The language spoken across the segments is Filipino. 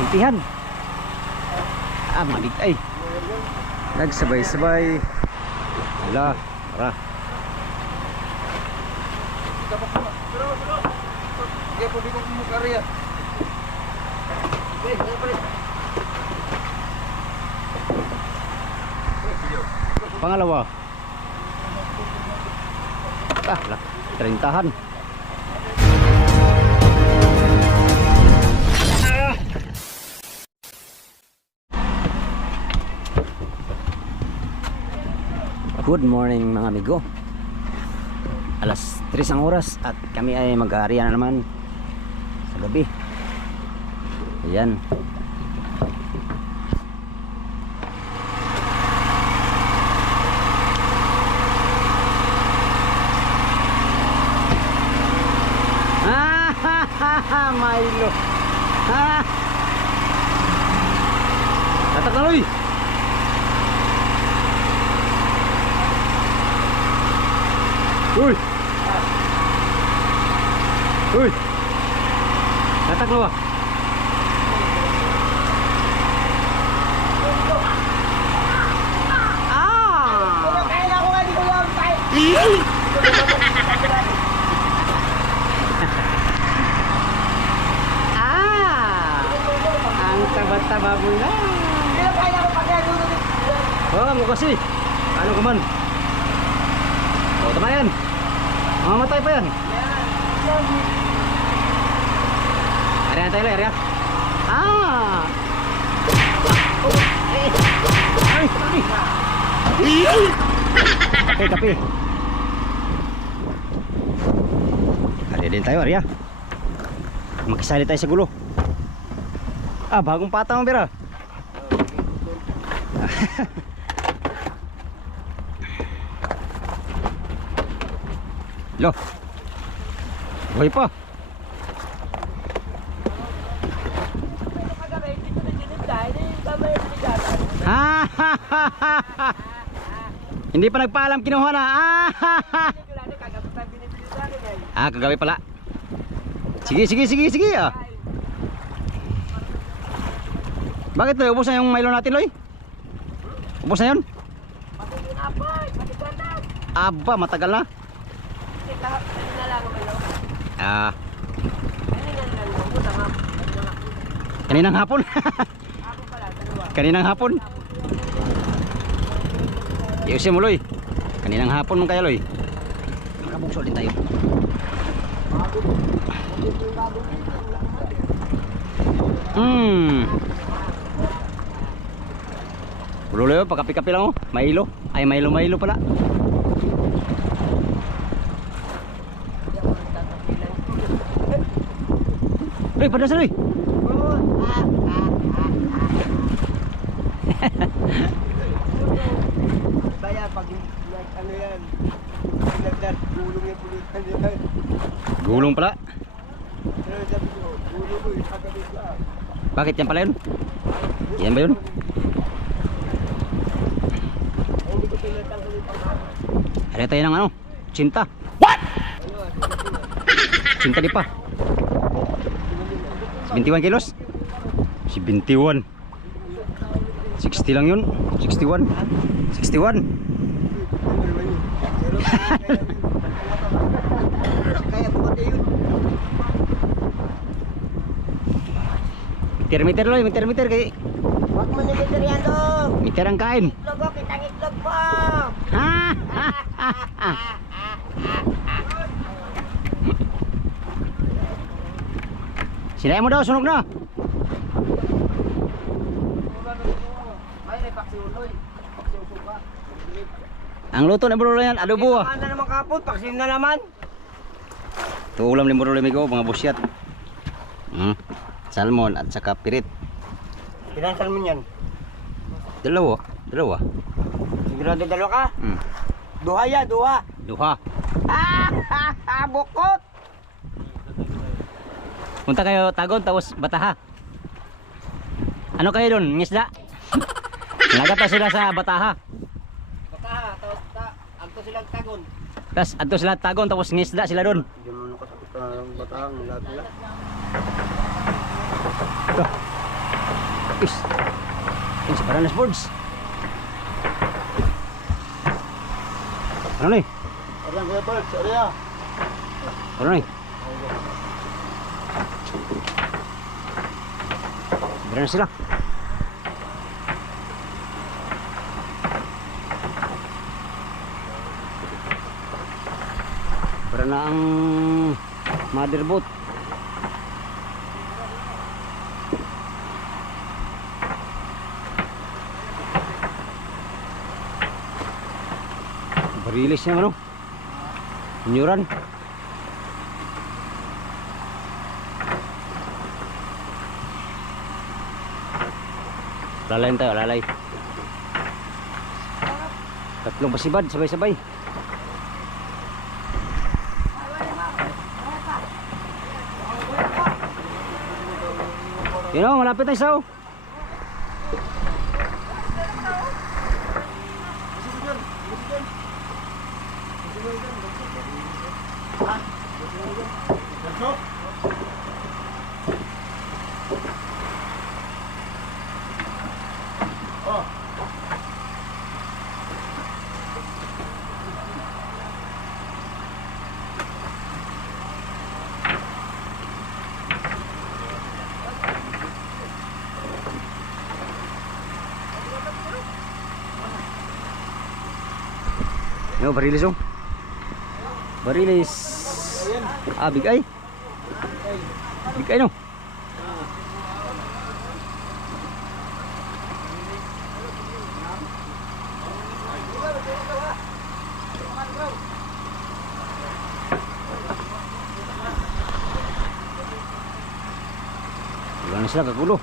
Intihan. Malig ay. Nagsabay-sabay. Hala, tara. Pangalawa. Lah, 30-han. Good morning mga amigo. Alas 3 ang oras at kami ay mag-aariya na naman sa gabi. Ayan. Milo. Tatak na loy. Uy. Uy. Tatak lo. Kaya ako nga di ko lang tayo. Ang taba-taba mo na. Hindi na kaya ako pagkakagulo dito. Oo, mo kasi. Ano ka man? O, tama yan. Mamamatay pa yan. Area tayo lang, area. Kape, kape. Area din tayo, area. Makisali tayo sa gulo. Bagong patang mo, Bira. Loh. Buhay pa. Hindi pa nagpaalam kinuha na. Kagabi pala. Sige. Bakit to? Ubos na yung Milo natin, Loy? Ubos na yun? Aba, matagal na. Kaninang hapon. Kaninang hapon. Iusin mo, Loy. Kaninang hapon mo kaya, Loy. Makabugsol din tayo. Lulo, pakapi-kapi lang, oh. Milo. Ay, Milo pala. Loy, padas na, Loy. Baya pag ano yan, nagdat gulong yung pulitan yan. Gulong pala. Pero sabi ko, gulong mo yung pagkabit lang. Bakit yan pala yun? Yan ba yun? Hindi ko pinatanggal yung panghawa. Ada tayo ng ano? Cinta. What? Cinta di pa. 71 kilos? 71. 60 lang yun. 61. 61. Kaya bukati yun. Meter Loy, meter kay. Huwag mo nilitir yan doon. Meter ang kain. Itlog ko, kitang itlog mo. Sinayin mo daw, sunog na. Ang luto na bro yan, adobo ah. Ano naman kapot, paksim na naman. Ito ulam ni bro Migo, mga busyat. Salmon at saka pirit. Ilan salmon yan? Dalawa. Sigurado dalawa ka? Duha ya, duha. Bukot. Punta kayo Tagon tapos Bataha. Ano kayo doon? Ngisda? Nagata sila sa Bataha. Tapos agto silang Tagon. Tapos adto sila Tagon tapos ngisda sila doon. Hindi mo nakasakot ng batang lahat nila. Is. Yan sa Baranas Boards. Ano ni? Arang Kuya Bert, area. Ano ni? Baranas sila. Para na ang mother boat. Barilis niya ano? Inyuran. Lalayin tayo, lalay. Tatlong pasibad, sabay-sabay. Yun o, malapit na isaw. Yo, barilis oh. Barilis. Ah, bigay. Bigay no. Iwan na sila kagulo.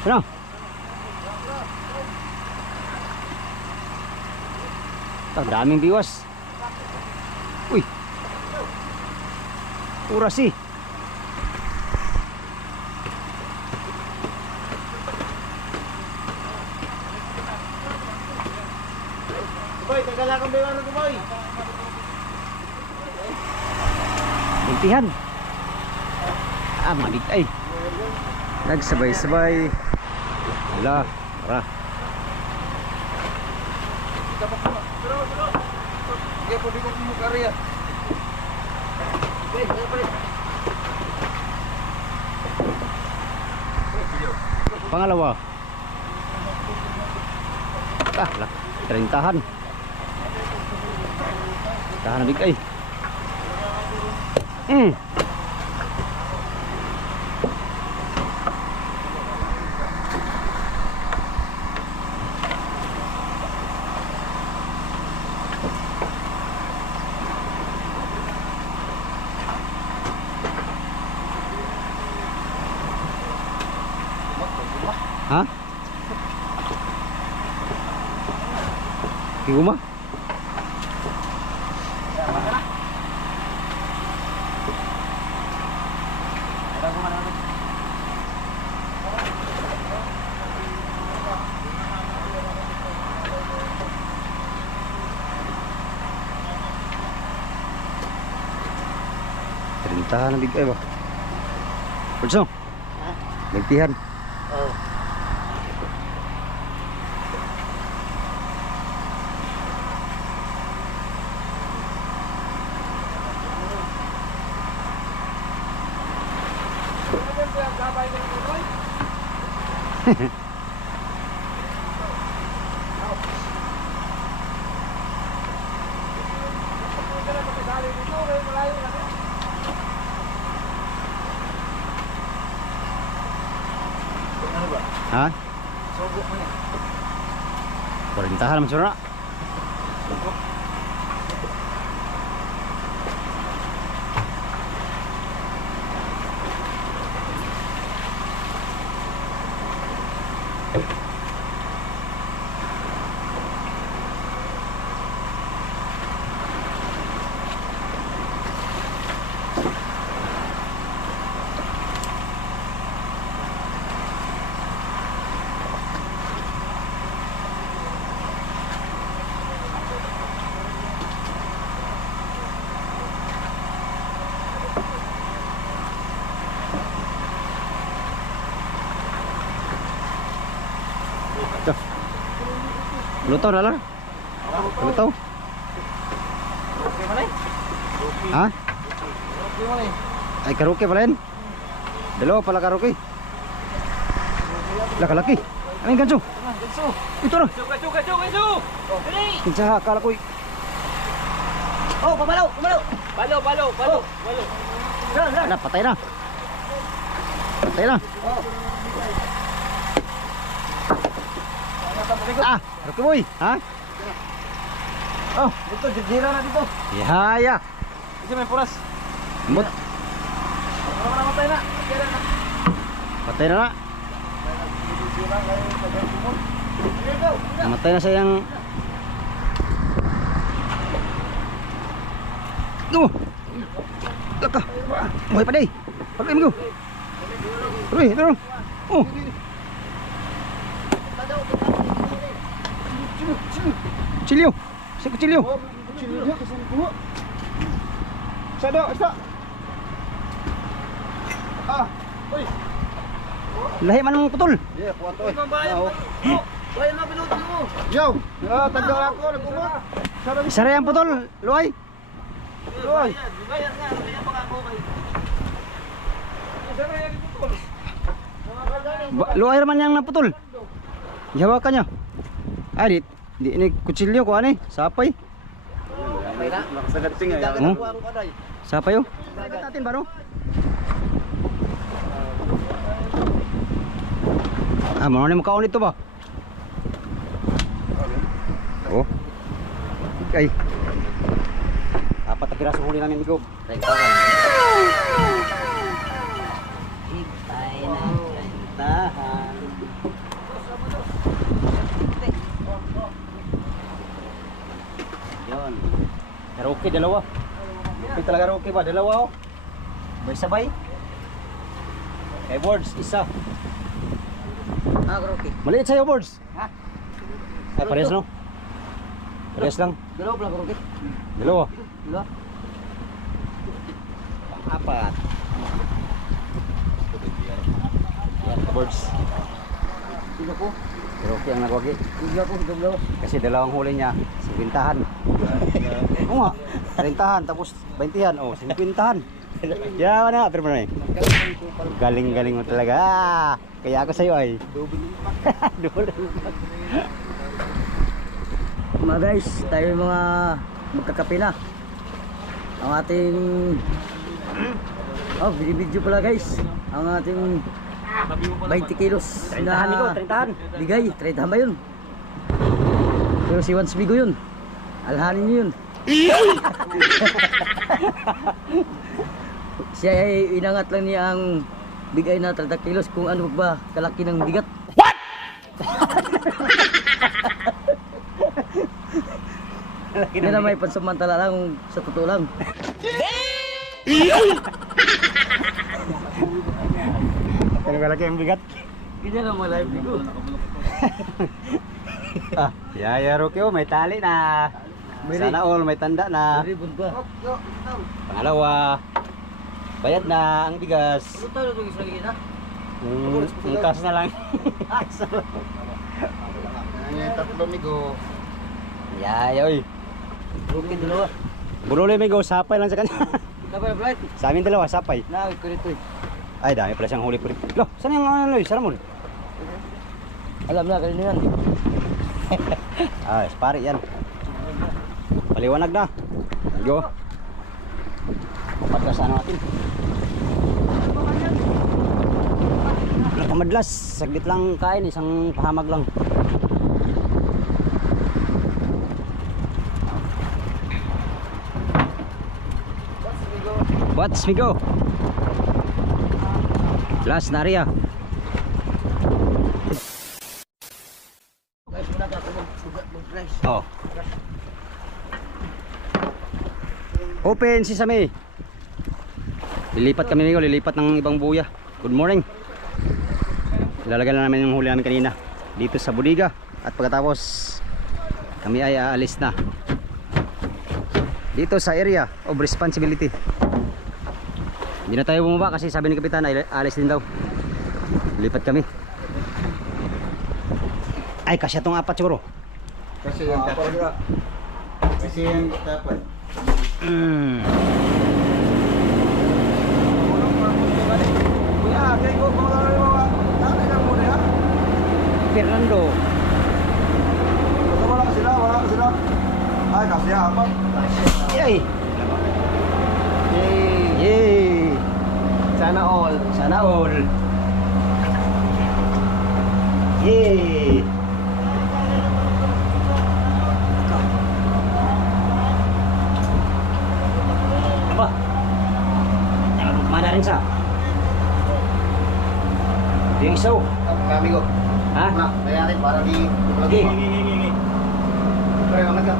Ano? Daming biwas. Uy. Uras eh. Boy, tagalakang bayo ano ko boy? Bintihan. Ah, malig ay. Nagsabay-sabay. Wala. Tara. Kaya po di ko kumukariya. Pangalawa. Ah, lah. Tahan. Tahan na bigay. Ha? Guma? Terintahan na bigay ba? Pulso? Nagtihan? Oo. Ha? Sobok mo yan. Perintahan naman sura. Ito. Luto na lang. Luto. Ha? Ay, karaoke pala yan. Dalawa pala karaoke. Laki-laki. Ay, ganso. Ito na. Ganso. Kinsa akala ko. Oh, pabalaw. Balo. Ano, patay na. Patay na. Ah, karaoke boy. Ha? Oh, dito, jira na dito. Yaya. Kasi may puras. Ambot. Matay na. Patay na na. Namatay na sayang. Laka. Buhay pa day. Pagay mo. Uy, ito. Oh. Chilyo. Sa kuchilyo. Sada, isa. Ah, uy. Lahi man ng putol. Yeah, kuha to. Bayan na pinuto mo. Yo, tagal ako, nagkumot. Isa rin ang putol. Luay. Luay. Bayan nga, kaya baka ako kayo. Isa rin ang putol. Luay naman yang naputol. Ihawakan niya. Ay, di ini kutsilyo ko ani, sapay. Nakasagat ting ay. Sapay yo. Natin ba no? Ah, mo ni makaon dito ba? Oh. Ay. Apat na piraso huli namin, Migo. Rentahan. Hintay na rentahan. Yun. Karaoke, dalawa. Karaoke talaga karaoke ba? Dalawa oh. Sabay-sabay. Kay boards, isa. Ah, karaoke. Maliit sa'yo, boards. Ha? Ay, parehas no? Parehas lang. Dalawa pala karaoke. Dalawa. Dalawa. Apat. Yan, boards. Tiga ko. Karaoke ang nagwagi. Tiga ko, dalawa. Kasi dalawang huli niya, 50-han. Oo nga, 30-han, tapos 20-han, oh, 50-han. Yaman na, pero man galing-galing mo talaga. Ah, kaya ako sa'yo ay. Double impact. Mga guys, tayo mga magkakape na. Ang ating video pala guys. Ang ating 20 kilos 30-han, Migo, 30-han. bigay, 30 ba yun? Pero si Once Migo yun. Alhanin niyo yun. Siya ay inangat lang niya ang bigay na 30 kilos kung ano ba kalaki ng bigat. What? Hindi na may pansamantala lang sa totoo lang. Kano kalaki ang bigat? Ganyan ang mga live ko. Ah, yaya Roque, oh, may tali na. Sana all, may tanda na. Ribon pa. Pangalawa, bayad na ang bigas. Ano tayo itong isa lagi na? Yung kas na lang. Tatlo Migo. Yaya, oy. Rocky dalawa. Buruloy Migo, sapay lang sa kanya. Dapat flight. Sa amin dalawa, sapay. Na ko dito. Ay, dami pala siyang huli po rin. Lo, saan yung ano, Loy? Saan mo? Alam na kanina yan. Ah, pare yan. Paliwanag na. Go. Pagkasaan natin. Wala pa madlas. Saglit lang kain. Isang pahamag lang. What's Migo? Last na area. Oh. Open si Sami. Lilipat kami Migo, lilipat ng ibang buya. Good morning. Ilalagay na namin yung huli namin kanina dito sa bodega at pagkatapos kami ay aalis na dito sa area of responsibility. Hindi na tayo bumaba kasi sabi ni Kapitan ay alis din daw. Lipat kami. Ay, kasya tong apat siguro. Kasi yung tapat. Kasi yung tapat. Kuya, kaya ko kung ano yung mga nanay lang muna ha. Fernando. Basta wala ka sila. Ay, kasi apat. Yay! Yay! Yay! Sana all. Sana all. Yay! Apa? Madaling sa. Yung isaw. Kami ko. Ha? Bayarin para di... Okay. Kaya ang nagka.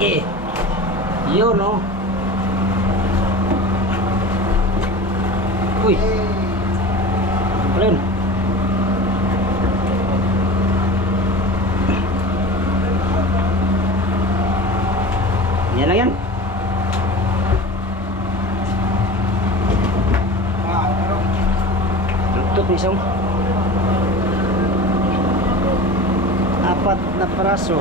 Yeah. Yun, no? Uy. Ano yun? Yan lang yan. Lutot ni isang. Apat na paraso.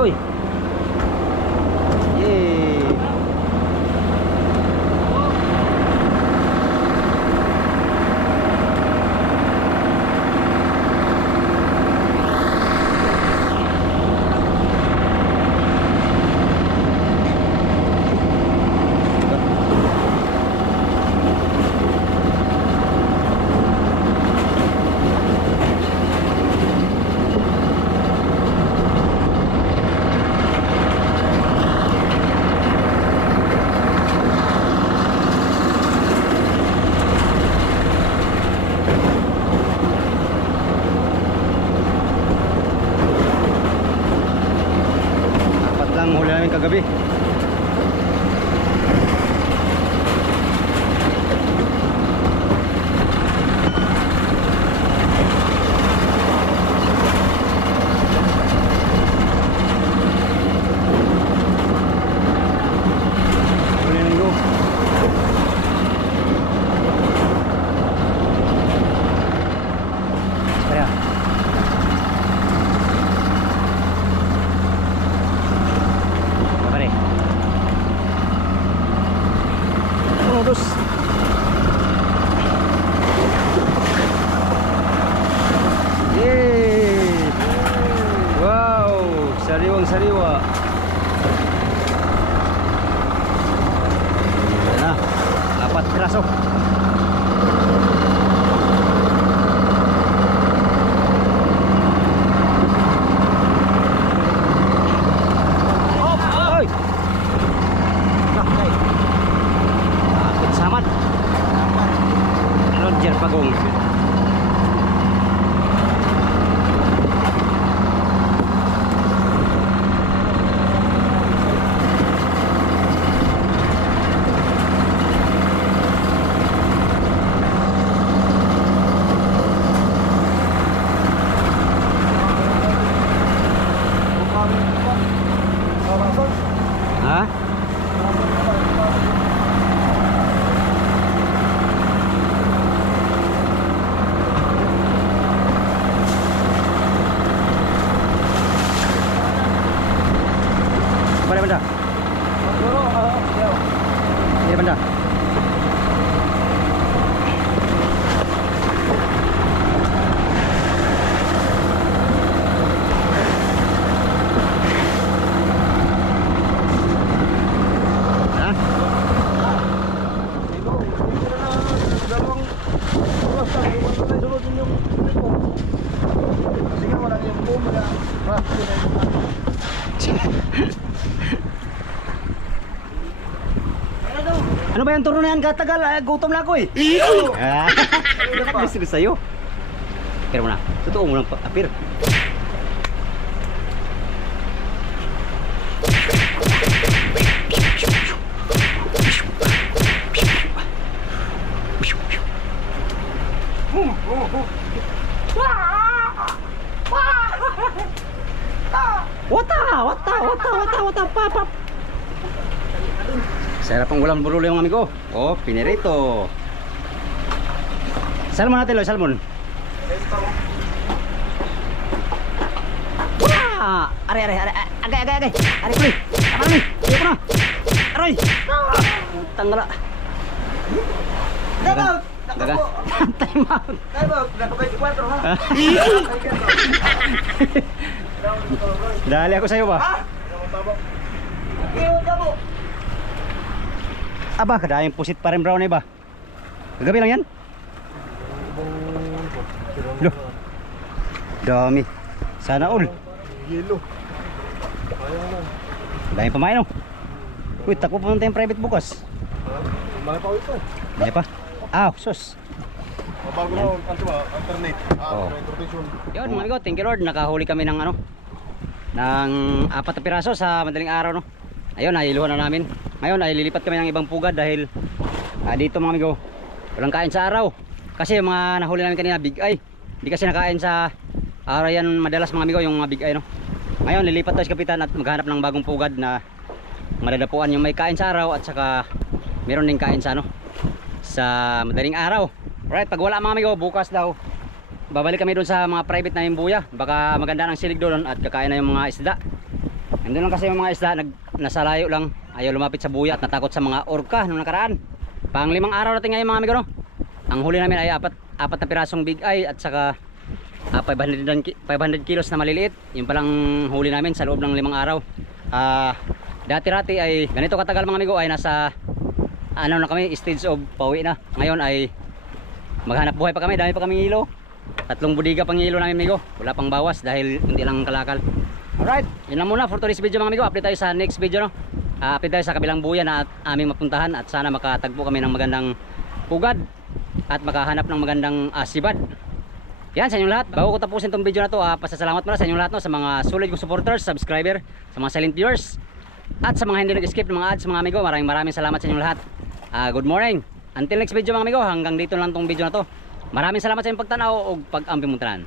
Uy. Yay. Apat lang huli namin kagabi. Huli na Migo. Kaya. Pare. Oh, dos. Yay! Wow, sariwang sariwa. Yan na, apat piraso. Ay! Nakay. Akit saman. Roger Pagong. Ha? Mana benda? Ini benda. Ha? Ano ba yung turno na yan? Katagal, gutom na ako eh. Ah, nakakabis sa'yo. Pero muna, totoo mo lang apir. Wata, pap. Sarap ang ulam burulo yung amigo. Oh, pinirito. Salmon natin, Loy, salmon. Wah! Aray. Agay. Aray, kuloy. Apa na, Iyo ko na. Aray! Utang gala. Dapat! Daga. Time out. Dapat! Naka-24 ha? Dali ako sa'yo ba? Ha? Iyo, dabo! Aba, kadayang pusit pa rin brown eh ba? Kagabi lang yan? Loh. Dami. Sana all. Yelo. Dami pamain oh. Uy, takbo pa tayong private bukas. Malay pa ito. Dami pa. Sus. Bago na, kanto ba? Alternate. Oo. Interpretation. Yun mga amigo, thank you Lord. Nakahuli kami ng ano, ng 4 na piraso sa madaling araw no. Ayun, nailuhan na namin. Ngayon ay lilipat kami ng ibang pugad dahil dito mga amigo, walang kain sa araw. Kasi yung mga nahuli namin kanina big eye. Hindi kasi nakain sa araw yan madalas mga amigo, yung mga big eye no. Ngayon lilipat tayo sa kapitan at maghanap ng bagong pugad na madadapuan yung may kain sa araw at saka meron ding kain sa ano, sa madaling araw. Alright, pag wala mga amigo, bukas daw babalik kami doon sa mga private na yung buya. Baka maganda ng silig doon at kakain na yung mga isda. Nandun lang kasi yung mga isda, nasa layo lang, ayaw lumapit sa buya at natakot sa mga orka nung nakaraan. Pang 5 araw natin ngayon mga amigo no. Ang huli namin ay apat na pirasong big eye at saka 500 kilos na maliliit. Yung palang huli namin sa loob ng 5 araw. Dati-rati ay ganito katagal mga amigo ay nasa ano na kami, stage of pauwi na. Ngayon ay maghanap buhay pa kami, dami pa kami hilo. 3 budiga pang hilo namin amigo. Wala pang bawas dahil hindi lang kalakal. Alright, yun lang muna for today's video mga amigo. Update tayo sa next video no. Update tayo sa kabilang buya na aming mapuntahan at sana makatagpo kami ng magandang pugad at makahanap ng magandang sibad. Yan sa inyong lahat. Bago ko tapusin tong video na to, pasasalamat muna sa inyong lahat no, sa mga solid kong supporters, subscriber, sa mga silent viewers at sa mga hindi nag-skip ng mga ads mga amigo. Maraming salamat sa inyong lahat. Good morning. Until next video mga amigo, hanggang dito lang tong video na to. Maraming salamat sa inyong pagtanaw o pag-ampimuntanan.